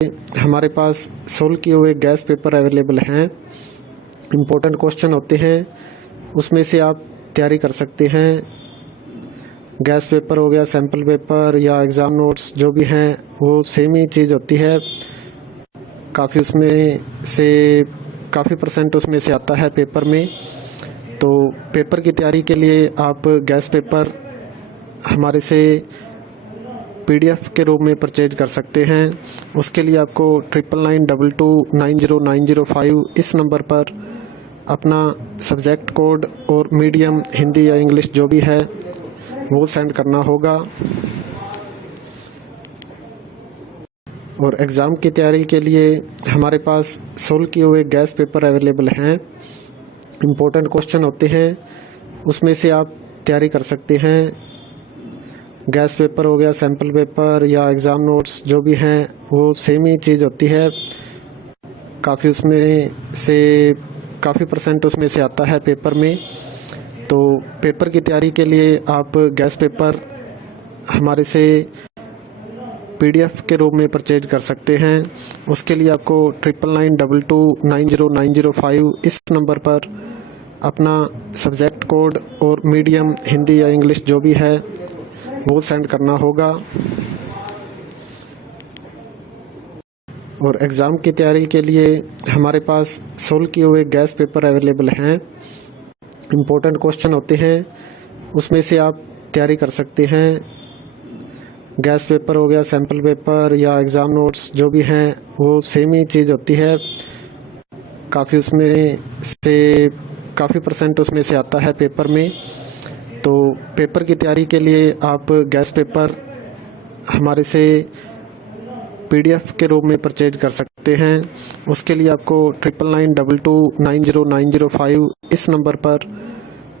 हमारे पास सोल्व किए हुए गैस पेपर अवेलेबल हैं। इम्पोर्टेंट क्वेश्चन होते हैं, उसमें से आप तैयारी कर सकते हैं। गैस पेपर हो गया, सैम्पल पेपर या एग्ज़ाम नोट्स जो भी हैं वो सेम ही चीज़ होती है। काफ़ी उसमें से काफ़ी परसेंट उसमें से आता है पेपर में। तो पेपर की तैयारी के लिए आप गैस पेपर हमारे से PDF के रूप में परचेज कर सकते हैं। उसके लिए आपको 9992290905 इस नंबर पर अपना सब्जेक्ट कोड और मीडियम हिंदी या इंग्लिश जो भी है वो सेंड करना होगा। और एग्ज़ाम की तैयारी के लिए हमारे पास सोल्व किए हुए गैस पेपर अवेलेबल हैं। इम्पोर्टेंट क्वेश्चन होते हैं, उसमें से आप तैयारी कर सकते हैं। गैस पेपर हो गया, सैम्पल पेपर या एग्ज़ाम नोट्स जो भी हैं वो सेम ही चीज़ होती है। काफ़ी उसमें से काफ़ी परसेंट उसमें से आता है पेपर में। तो पेपर की तैयारी के लिए आप गैस पेपर हमारे से PDF के रूप में परचेज कर सकते हैं। उसके लिए आपको 9992290905 इस नंबर पर अपना सब्जेक्ट कोड और मीडियम हिंदी या इंग्लिश जो भी है वो सेंड करना होगा। और एग्ज़ाम की तैयारी के लिए हमारे पास सोल्व किए हुए गैस पेपर अवेलेबल हैं। इम्पोर्टेंट क्वेश्चन होते हैं, उसमें से आप तैयारी कर सकते हैं। गैस पेपर हो गया, सैम्पल पेपर या एग्ज़ाम नोट्स जो भी हैं वो सेम ही चीज़ होती है। काफ़ी उसमें से काफ़ी परसेंट उसमें से आता है पेपर में। तो पेपर की तैयारी के लिए आप गैस पेपर हमारे से PDF के रूप में परचेज कर सकते हैं। उसके लिए आपको 9992290905 इस नंबर पर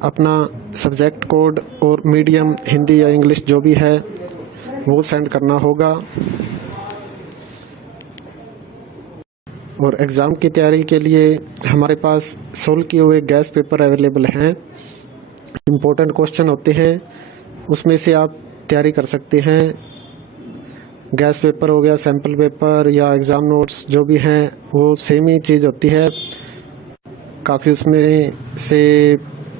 अपना सब्जेक्ट कोड और मीडियम हिंदी या इंग्लिश जो भी है वो सेंड करना होगा। और एग्ज़ाम की तैयारी के लिए हमारे पास सोल्व किए हुए गैस पेपर अवेलेबल हैं। इम्पोर्टेंट क्वेश्चन होते हैं, उसमें से आप तैयारी कर सकते हैं। गैस पेपर हो गया, सैम्पल पेपर या एग्ज़ाम नोट्स जो भी हैं वो सेम ही चीज़ होती है। काफ़ी उसमें से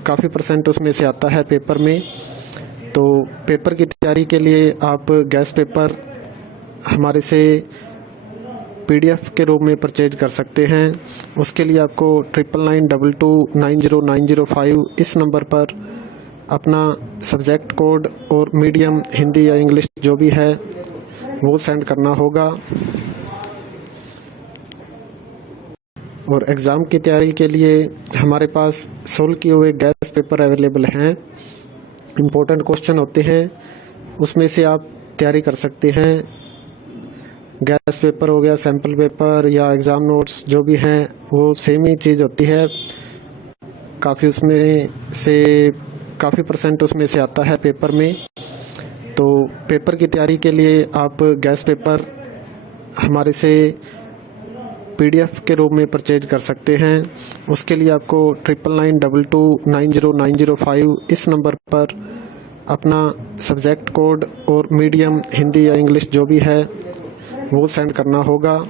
काफ़ी परसेंट उसमें से आता है पेपर में। तो पेपर की तैयारी के लिए आप गैस पेपर हमारे से PDF के रूप में परचेज कर सकते हैं। उसके लिए आपको 9992290905 इस नंबर पर अपना सब्जेक्ट कोड और मीडियम हिंदी या इंग्लिश जो भी है वो सेंड करना होगा। और एग्ज़ाम की तैयारी के लिए हमारे पास सोल्व किए हुए गैस पेपर अवेलेबल हैं। इम्पोर्टेंट क्वेश्चन होते हैं, उसमें से आप तैयारी कर सकते हैं। गैस पेपर हो गया, सैम्पल पेपर या एग्ज़ाम नोट्स जो भी हैं वो सेम ही चीज़ होती है। काफ़ी उसमें से काफ़ी परसेंट उसमें से आता है पेपर में। तो पेपर की तैयारी के लिए आप गैस पेपर हमारे से PDF के रूप में परचेज कर सकते हैं। उसके लिए आपको 9992290905 इस नंबर पर अपना सब्जेक्ट कोड और मीडियम हिंदी या इंग्लिश जो भी है वो सेंड करना होगा।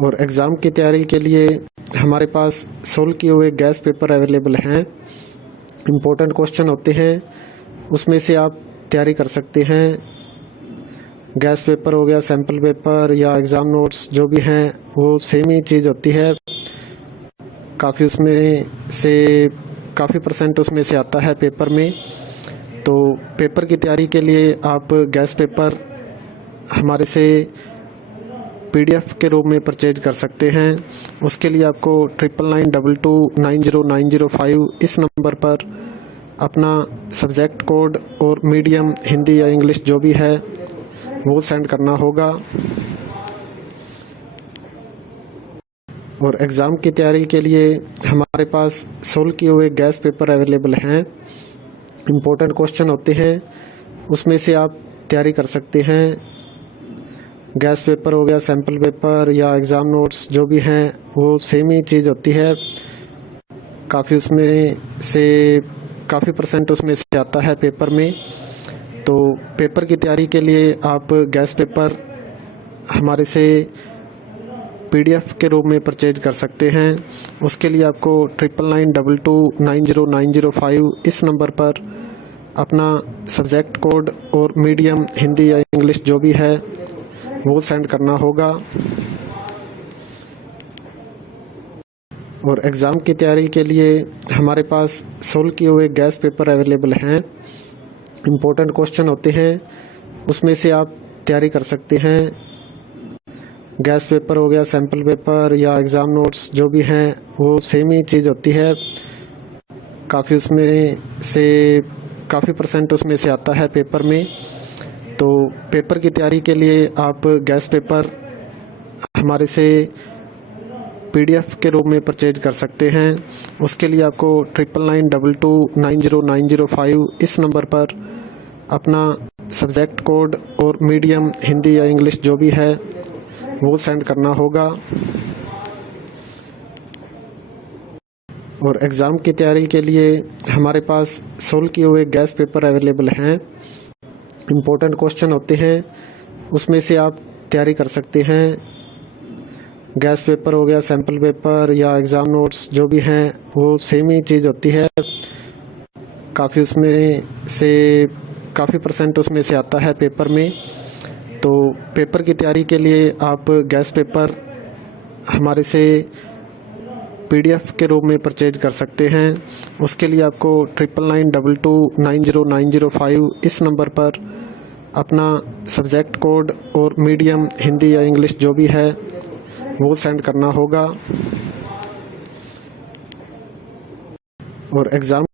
और एग्ज़ाम की तैयारी के लिए हमारे पास सोल्व किए हुए गैस पेपर अवेलेबल हैं। इम्पोर्टेंट क्वेश्चन होते हैं, उसमें से आप तैयारी कर सकते हैं। गैस पेपर हो गया, सैम्पल पेपर या एग्ज़ाम नोट्स जो भी हैं वो सेम ही चीज़ होती है। काफ़ी उसमें से काफ़ी परसेंट उसमें से आता है पेपर में। तो पेपर की तैयारी के लिए आप गैस पेपर हमारे से PDF के रूप में परचेज कर सकते हैं। उसके लिए आपको 9992290905 इस नंबर पर अपना सब्जेक्ट कोड और मीडियम हिंदी या इंग्लिश जो भी है वो सेंड करना होगा। और एग्ज़ाम की तैयारी के लिए हमारे पास सोल्व किए हुए गैस पेपर अवेलेबल हैं। इम्पोर्टेंट क्वेश्चन होते हैं, उसमें से आप तैयारी कर सकते हैं। गैस पेपर हो गया, सैम्पल पेपर या एग्ज़ाम नोट्स जो भी हैं वो सेम ही चीज़ होती है। काफ़ी उसमें से काफ़ी परसेंट उसमें से आता है पेपर में। तो पेपर की तैयारी के लिए आप गैस पेपर हमारे से PDF के रूप में परचेज कर सकते हैं। उसके लिए आपको 9992290905 इस नंबर पर अपना सब्जेक्ट कोड और मीडियम हिंदी या इंग्लिश जो भी है वो सेंड करना होगा। और एग्ज़ाम की तैयारी के लिए हमारे पास सोल्व किए हुए गैस पेपर अवेलेबल हैं। इम्पोर्टेंट क्वेश्चन होते हैं, उसमें से आप तैयारी कर सकते हैं। गैस पेपर हो गया, सैम्पल पेपर या एग्ज़ाम नोट्स जो भी हैं वो सेम ही चीज़ होती है। काफ़ी परसेंट उसमें से आता है पेपर में। तो पेपर की तैयारी के लिए आप गैस पेपर हमारे से PDF के रूप में परचेज कर सकते हैं। उसके लिए आपको 9992290905 इस नंबर पर अपना सब्जेक्ट कोड और मीडियम हिंदी या इंग्लिश जो भी है वो सेंड करना होगा। और एग्ज़ाम की तैयारी के लिए हमारे पास सोल्व किए हुए गैस पेपर अवेलेबल हैं। इम्पोर्टेंट क्वेश्चन होते हैं, उसमें से आप तैयारी कर सकते हैं। गैस पेपर हो गया, सैम्पल पेपर या एग्ज़ाम नोट्स जो भी हैं वो सेम ही चीज़ होती है। काफ़ी परसेंट उसमें से आता है पेपर में। तो पेपर की तैयारी के लिए आप गैस पेपर हमारे से PDF के रूप में परचेज कर सकते हैं। उसके लिए आपको 9992290905 इस नंबर पर अपना सब्जेक्ट कोड और मीडियम हिंदी या इंग्लिश जो भी है वो सेंड करना होगा। और एग्ज़ाम